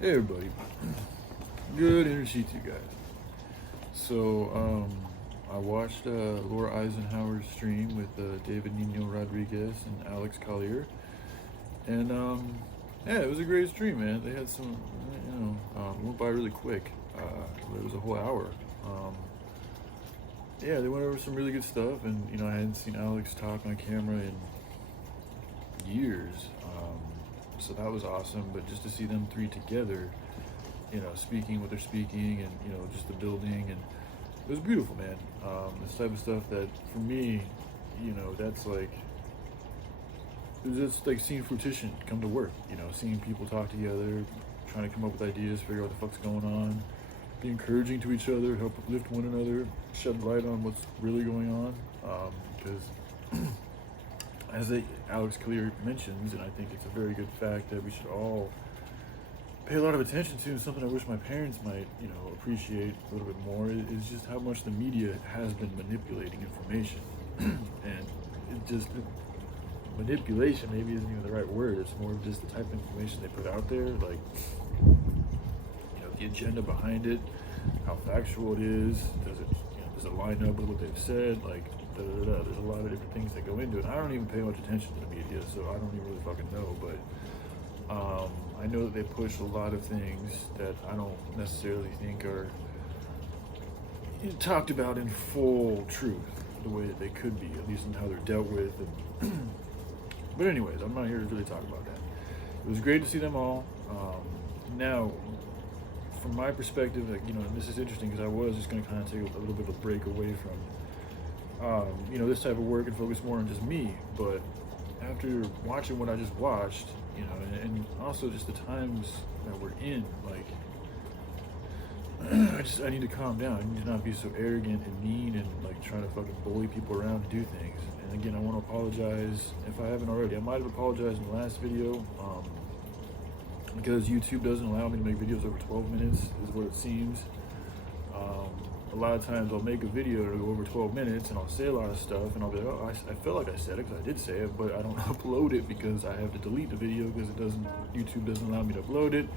Hey everybody, good Inerchi to you guys. So, I watched Laura Eisenhower's stream with David Nino Rodriguez and Alex Collier, and yeah, it was a great stream, man. They had some, it went by really quick. It was a whole hour. Yeah, they went over some really good stuff, and I hadn't seen Alex talk on camera in years. So that was awesome, but just to see them three together, speaking what they're speaking, and just the building, and it was beautiful, man. This type of stuff that for me, that's like, it was just like seeing fruition come to work, seeing people talk together, trying to come up with ideas, figure out what the fuck's going on, be encouraging to each other, help uplift one another, shed light on what's really going on, because as Alex Collier mentions, and I think it's a very good fact that we should all pay a lot of attention to, and something I wish my parents might, appreciate a little bit more, is just how much the media has been manipulating information. And manipulation maybe isn't even the right word. It's more of just the type of information they put out there, like, the agenda behind it, how factual it is, does it line up with what they've said, like, there's a lot of different things that go into it. I don't even pay much attention to the media, so I don't even really fucking know, but I know that they push a lot of things that I don't necessarily think are talked about in full truth, the way that they could be, at least in how they're dealt with. And but anyways, I'm not here to really talk about that. It was great to see them all. Now, from my perspective, like, and this is interesting because I was just going to kind of take a little bit of a break away from this type of work and focus more on just me. But after watching what I just watched, and also just the times that we're in, like, I need to calm down. I need to not be so arrogant and mean and like trying to fucking bully people around to do things. And again, I want to apologize if I haven't already. I might have apologized in the last video, because YouTube doesn't allow me to make videos over 12 minutes, is what it seems. A lot of times I'll make a video to go over 12 minutes and I'll say a lot of stuff and I'll be like, oh, I felt like I said it because I did say it, but I don't upload it because I have to delete the video because YouTube doesn't allow me to upload it.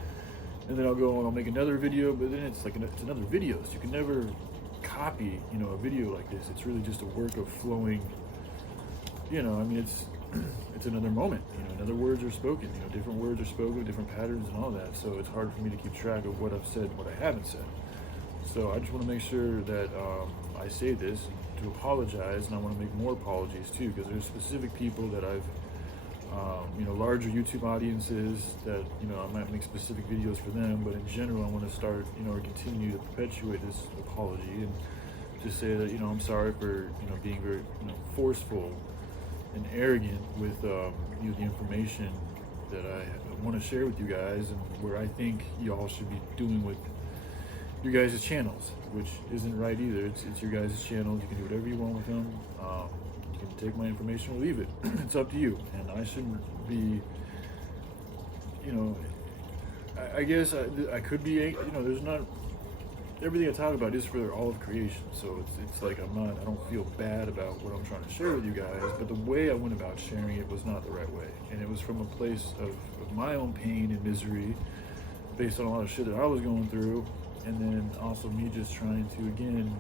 And then I'll go and I'll make another video, but then it's like it's another video, so you can never copy, a video like this. It's really just a work of flowing, it's another moment, another words are spoken, different words are spoken, different patterns and all that. So it's hard for me to keep track of what I've said and what I haven't said. So I just want to make sure that I say this to apologize, and I want to make more apologies too, because there's specific people that I've, larger YouTube audiences that, I might make specific videos for them, but in general I want to start, or continue to perpetuate this apology and just say that, I'm sorry for, being very, forceful and arrogant with, the information that I want to share with you guys, and where I think y'all should be doing with your guys' channels, which isn't right either. It's your guys' channels. You can do whatever you want with them. You can take my information or leave it. It's up to you. And I shouldn't be, I guess I could be, there's not, everything I talk about is for all of creation. So it's like I don't feel bad about what I'm trying to share with you guys, but the way I went about sharing it was not the right way. And it was from a place of my own pain and misery based on a lot of shit that I was going through. And then also me just trying to, again,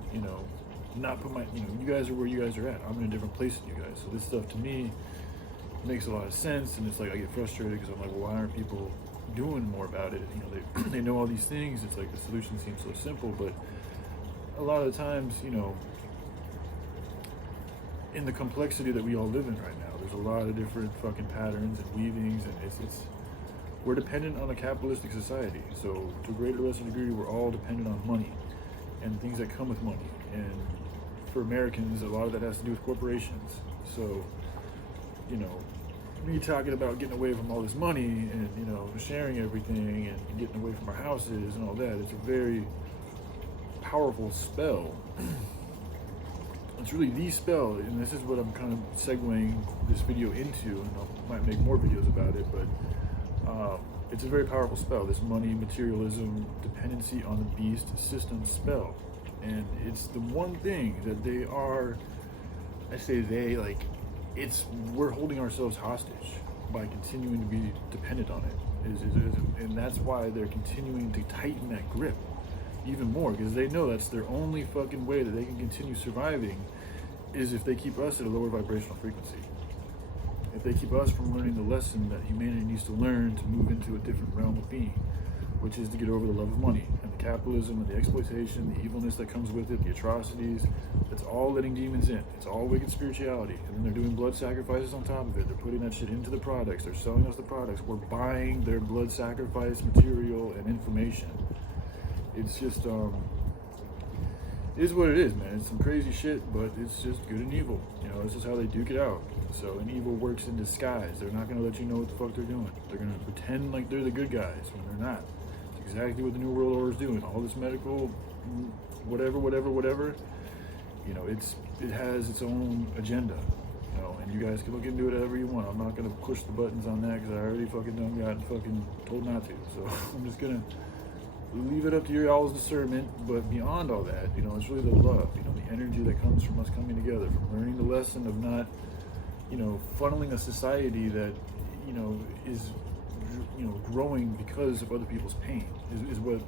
not put my, you guys are where you guys are at. I'm in a different place than you guys. So this stuff to me makes a lot of sense. And it's like I get frustrated because I'm like, well, why aren't people doing more about it? They know all these things. It's like the solution seems so simple, but a lot of the times, in the complexity that we all live in right now, there's a lot of different fucking patterns and weavings, and we're dependent on a capitalistic society. So to a greater or lesser degree, we're all dependent on money and things that come with money. And for Americans, a lot of that has to do with corporations. So, me talking about getting away from all this money and, sharing everything and getting away from our houses and all that, it's a very powerful spell. It's really the spell, and this is what I'm kind of segueing this video into, and I might make more videos about it, but it's a very powerful spell, this money, materialism, dependency on the beast system spell. And it's the one thing that they are, I say they, like, we're holding ourselves hostage by continuing to be dependent on it. And that's why they're continuing to tighten that grip even more, because they know that's their only fucking way that they can continue surviving, is if they keep us at a lower vibrational frequency. If they keep us from learning the lesson that humanity needs to learn to move into a different realm of being, which is to get over the love of money and the capitalism and the exploitation, the evilness that comes with it, the atrocities. It's all letting demons in. It's all wicked spirituality. And then they're doing blood sacrifices on top of it. They're putting that shit into the products. They're selling us the products. We're buying their blood sacrifice material and information. It's just, it is what it is, man. It's some crazy shit, but it's just good and evil. You know, this is how they duke it out. So, and evil works in disguise. They're not going to let you know what the fuck they're doing. They're going to pretend like they're the good guys when they're not. It's exactly what the New World Order is doing. All this medical, whatever. You know, it has its own agenda. You know, and you guys can look into it however you want. I'm not going to push the buttons on that because I already fucking done got fucking told not to. So I'm just going to leave it up to your all's discernment. But beyond all that, you know, it's really the love, you know, the energy that comes from us coming together, from learning the lesson of not, you know, funneling a society that, you know, is, you know, growing because of other people's pain is what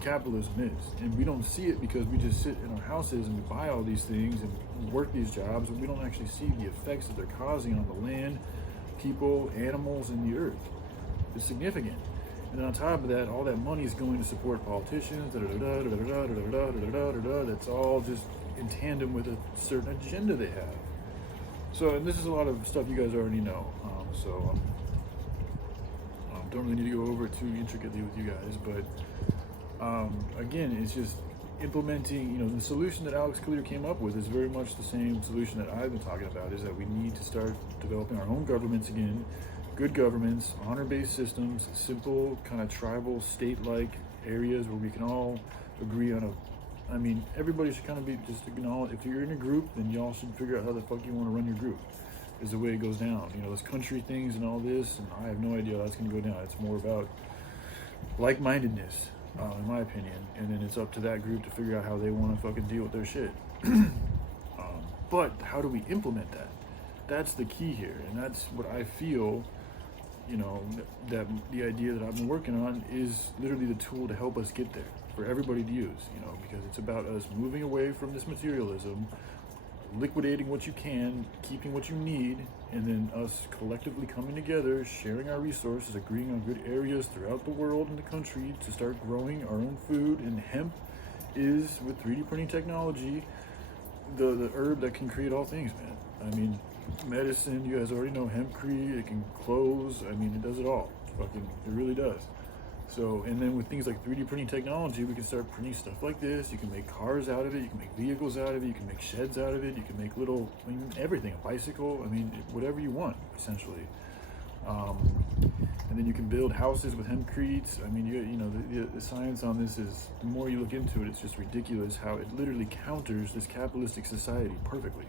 capitalism is. And we don't see it because we just sit in our houses and we buy all these things and work these jobs, and we don't actually see the effects that they're causing on the land, people, animals, and the earth. It's significant. And then on top of that, all that money is going to support politicians, that's all just in tandem with a certain agenda they have. So, and this is a lot of stuff you guys already know. Don't really need to go over it too intricately with you guys, but again, it's just implementing, you know, the solution that Alex Clear came up with is very much the same solution that I've been talking about, is that we need to start developing our own governments again, good governments, honor-based systems, simple, kind of tribal, state-like areas where we can all agree on I mean, everybody should kind of be just acknowledge, if you're in a group, then y'all should figure out how the fuck you want to run your group, is the way it goes down. You know, those country things and all this, and I have no idea how that's going to go down. It's more about like-mindedness, in my opinion, and then it's up to that group to figure out how they want to fucking deal with their shit. But how do we implement that? That's the key here, and that's what I feel, you know, that the idea that I've been working on is literally the tool to help us get there for everybody to use, you know, because it's about us moving away from this materialism, liquidating what you can, keeping what you need, and then us collectively coming together, sharing our resources, agreeing on good areas throughout the world and the country to start growing our own food. And hemp is, with 3D printing technology, the herb that can create all things, man. I mean, medicine, you guys already know hempcrete, it can clothes, I mean, it does it all. It really does. So, and then with things like 3D printing technology, we can start printing stuff like this. You can make cars out of it, you can make vehicles out of it, you can make sheds out of it, you can make little, I mean, everything, a bicycle, I mean, whatever you want, essentially. And then you can build houses with hempcrete. I mean, you know, the science on this is, the more you look into it, it's just ridiculous how it literally counters this capitalistic society perfectly.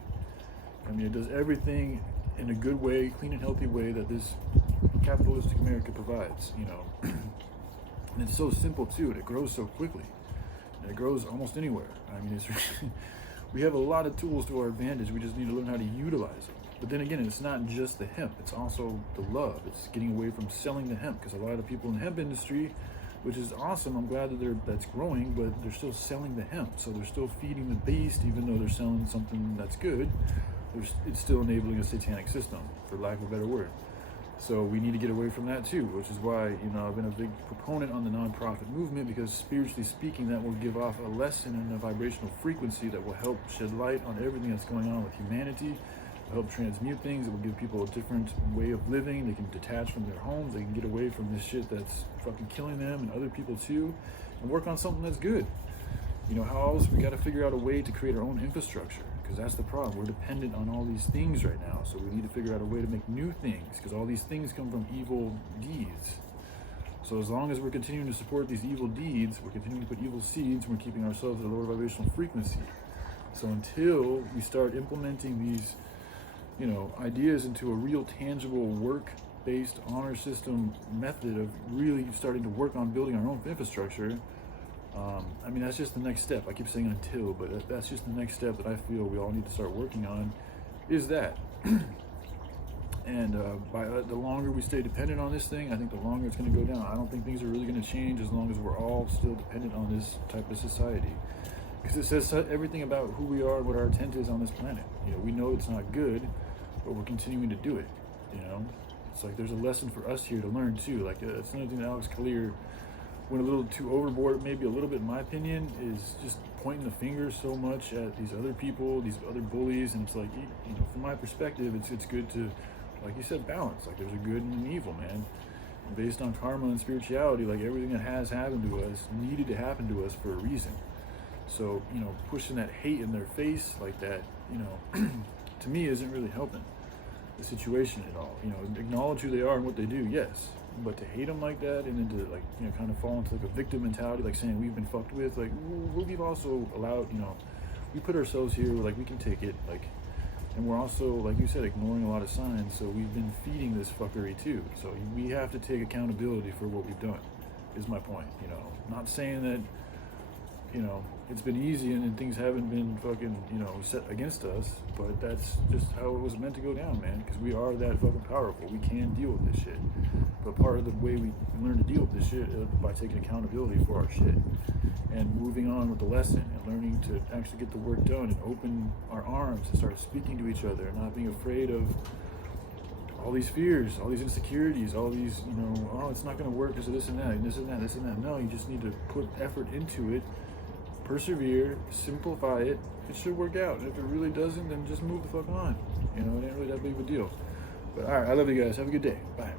I mean, it does everything in a good way, clean and healthy way that this capitalistic America provides, you know. And it's so simple too, and it grows so quickly. And it grows almost anywhere. I mean, it's we have a lot of tools to our advantage. We just need to learn how to utilize them. But then again, it's not just the hemp. It's also the love. It's getting away from selling the hemp, because a lot of people in the hemp industry, which is awesome, I'm glad that that's growing, but they're still selling the hemp. So they're still feeding the beast, even though they're selling something that's good. It's still enabling a satanic system, for lack of a better word. So we need to get away from that too, which is why, you know, I've been a big proponent on the nonprofit movement, because spiritually speaking, that will give off a lesson in a vibrational frequency that will help shed light on everything that's going on with humanity, help transmute things. It will give people a different way of living. They can detach from their homes. They can get away from this shit that's fucking killing them and other people too, and work on something that's good. You know, how else? We got to figure out a way to create our own infrastructure, because that's the problem. We're dependent on all these things right now, so we need to figure out a way to make new things, because all these things come from evil deeds. So as long as we're continuing to support these evil deeds, we're continuing to put evil seeds, and we're keeping ourselves at a lower vibrational frequency. So until we start implementing these, you know, ideas into a real tangible work-based honor system method of really starting to work on building our own infrastructure, I mean, that's just the next step. I keep saying until, but that's just the next step that I feel we all need to start working on, is that. And the longer we stay dependent on this thing, I think the longer it's going to go down. I don't think things are really going to change as long as we're all still dependent on this type of society. Because it says everything about who we are and what our intent is on this planet. You know, we know it's not good, but we're continuing to do it. You know, it's like there's a lesson for us here to learn too. Like it's another thing that Alex Clear went a little too overboard, maybe a little bit in my opinion, is just pointing the finger so much at these other people, these other bullies. And it's like, you know, from my perspective, it's good to, like you said, balance. Like there's a good and an evil, man. And based on karma and spirituality, like everything that has happened to us needed to happen to us for a reason. So, you know, pushing that hate in their face like that, you know, to me isn't really helping the situation at all. You know, acknowledge who they are and what they do, yes. But to hate them like that and then to, like, you know, kind of fall into like a victim mentality, like saying we've been fucked with, like we've also allowed, you know, we put ourselves here, like we can take it, like, and we're also, like you said, ignoring a lot of signs. So we've been feeding this fuckery too. So we have to take accountability for what we've done, is my point. You know, not saying that, you know, it's been easy and things haven't been fucking, you know, set against us, but that's just how it was meant to go down, man, because we are that fucking powerful. We can deal with this shit. But part of the way we learn to deal with this shit is by taking accountability for our shit and moving on with the lesson and learning to actually get the work done and open our arms and start speaking to each other and not being afraid of all these fears, all these insecurities, all these, you know, oh, it's not going to work because of this and that, and this and that, this and that. No, you just need to put effort into it, persevere, simplify it. It should work out. And if it really doesn't, then just move the fuck on. You know, it ain't really that big of a deal. But all right, I love you guys. Have a good day. Bye.